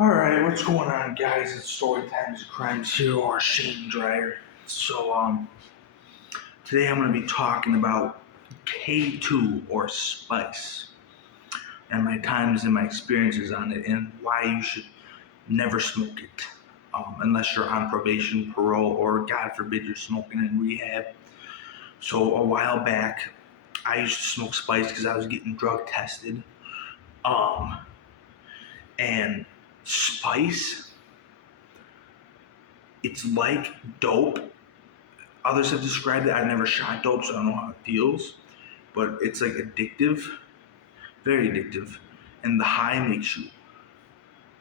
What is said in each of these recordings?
Alright, what's going on, guys? It's Story Times of Crimes here, or Shane Dryer. Today I'm going to be talking about K2 or Spice, and my times and my experiences on it, and why you should never smoke it, unless you're on probation, parole, or God forbid you're smoking in rehab. So a while back, I used to smoke Spice because I was getting drug tested, and Spice, it's like dope. Others have described it. I've never shot dope, so I don't know how it feels. But it's like addictive, very addictive. And the high makes you,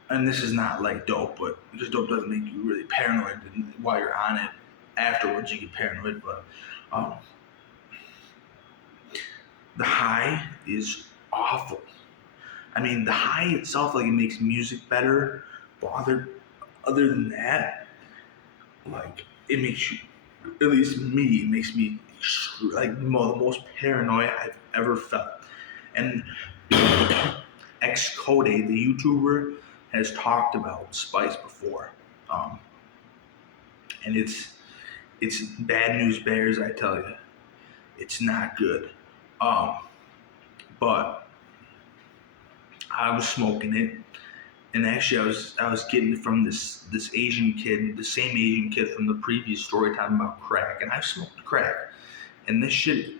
and this is not like dope, but because dope doesn't make you really paranoid while you're on it. Afterwards, you get paranoid, but the high is awful. I mean, the high itself, like, it makes music better, but other than that, like, it makes you, at least me, it makes me like the most paranoid I've ever felt. And Xcode, the YouTuber, has talked about Spice before, and it's bad news bears. I tell you, it's not good. But I was smoking it, and actually I was getting it from this Asian kid, the same Asian kid from the previous story time about crack, and I smoked crack, and this shit,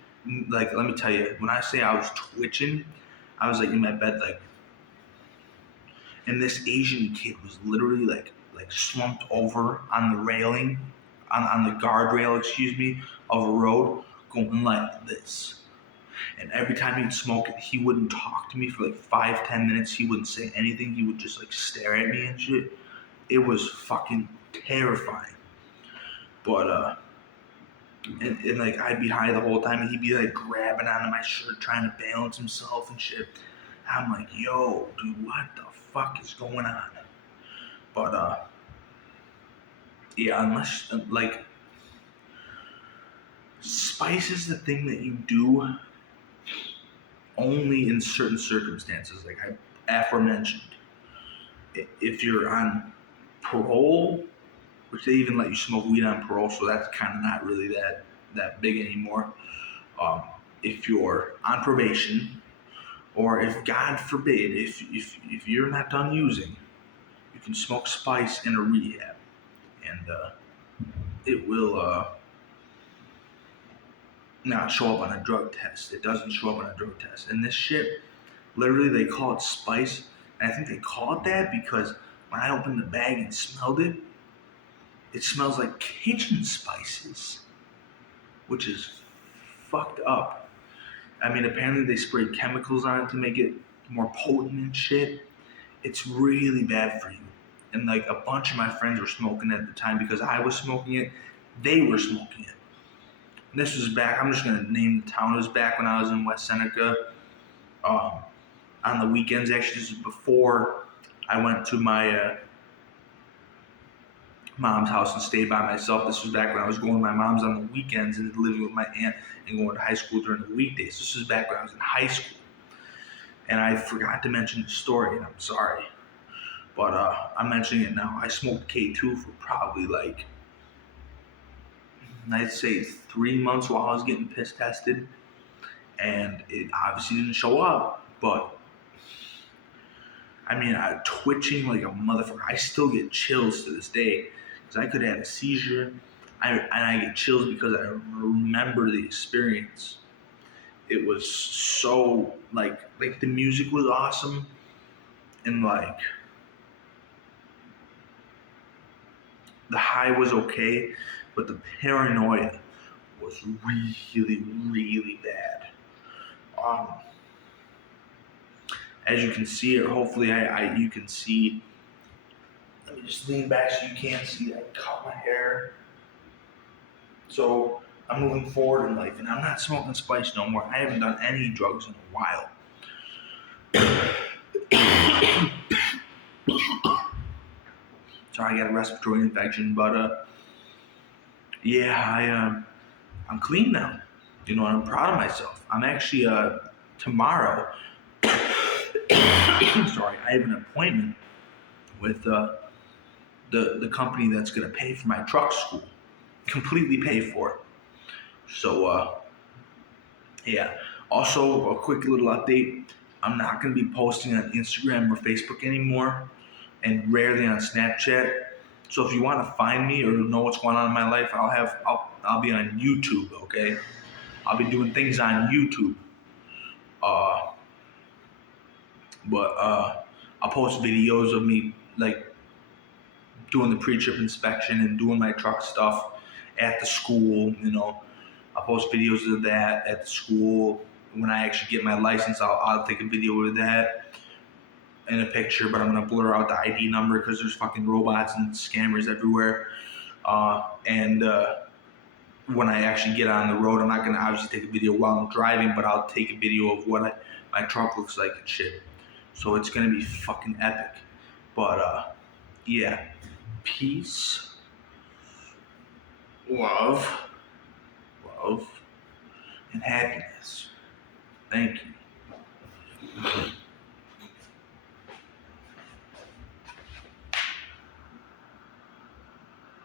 like, let me tell you, when I say I was twitching, I was like in my bed, like, and this Asian kid was literally like slumped over on the railing, on the guardrail, excuse me, of a road, going like this. And every time he'd smoke it, he wouldn't talk to me for like 5-10 minutes. He wouldn't say anything. He would just like stare at me and shit. It was fucking terrifying. But and like, I'd be high the whole time, and he'd be like grabbing onto my shirt, trying to balance himself and shit. I'm like, yo, dude, what the fuck is going on? But yeah, unless, like, Spice is the thing that you do only in certain circumstances, like I aforementioned. If you're on parole, which they even let you smoke weed on parole, so that's kind of not really that big anymore. If you're on probation, or if, God forbid, if you're not done using, you can smoke Spice in a rehab, and it will not show up on a drug test. It doesn't show up on a drug test. And this shit, literally, they call it Spice, and I think they call it that because when I opened the bag and smelled it, it smells like kitchen spices, which is fucked up. I mean, apparently they sprayed chemicals on it to make it more potent and shit. It's really bad for you. And like, a bunch of my friends were smoking it at the time because I was smoking it. They were smoking it. And this was back, I'm just going to name the town. It was back when I was in West Seneca. On the weekends, actually, this was before I went to my mom's house and stayed by myself. This was back when I was going to my mom's on the weekends and living with my aunt and going to high school during the weekdays. This was back when I was in high school. And I forgot to mention the story, and I'm sorry. But I'm mentioning it now. I smoked K2 for probably, like, I'd say 3 months while I was getting piss tested. And it obviously didn't show up, but I mean, I'm twitching like a motherfucker. I still get chills to this day because I could have had a seizure. And I get chills because I remember the experience. It was so, like the music was awesome, and like the high was okay, but the paranoia was really, really bad. As you can see, or hopefully you can see. Let me just lean back so you can't see. I cut my hair. So I'm moving forward in life, and I'm not smoking Spice no more. I haven't done any drugs in a while. Sorry, I got a respiratory infection, but yeah, I'm clean now. You know, I'm proud of myself. I'm actually tomorrow. Sorry, I have an appointment with the company that's gonna pay for my truck school, completely pay for it. So yeah. Also, a quick little update. I'm not gonna be posting on Instagram or Facebook anymore, and rarely on Snapchat. So if you want to find me or know what's going on in my life, I'll be on YouTube. Okay, I'll be doing things on YouTube. Uh, but I'll post videos of me like doing the pre-trip inspection and doing my truck stuff at the school. I'll post videos of that at the school. When I actually get my license, I'll take a video of that and a picture, but I'm gonna blur out the ID number because there's fucking robots and scammers everywhere. And when I actually get on the road, I'm not gonna obviously take a video while I'm driving, but I'll take a video of what my truck looks like and shit. So it's gonna be fucking epic. But yeah, peace, love, love, and happiness. Thank you.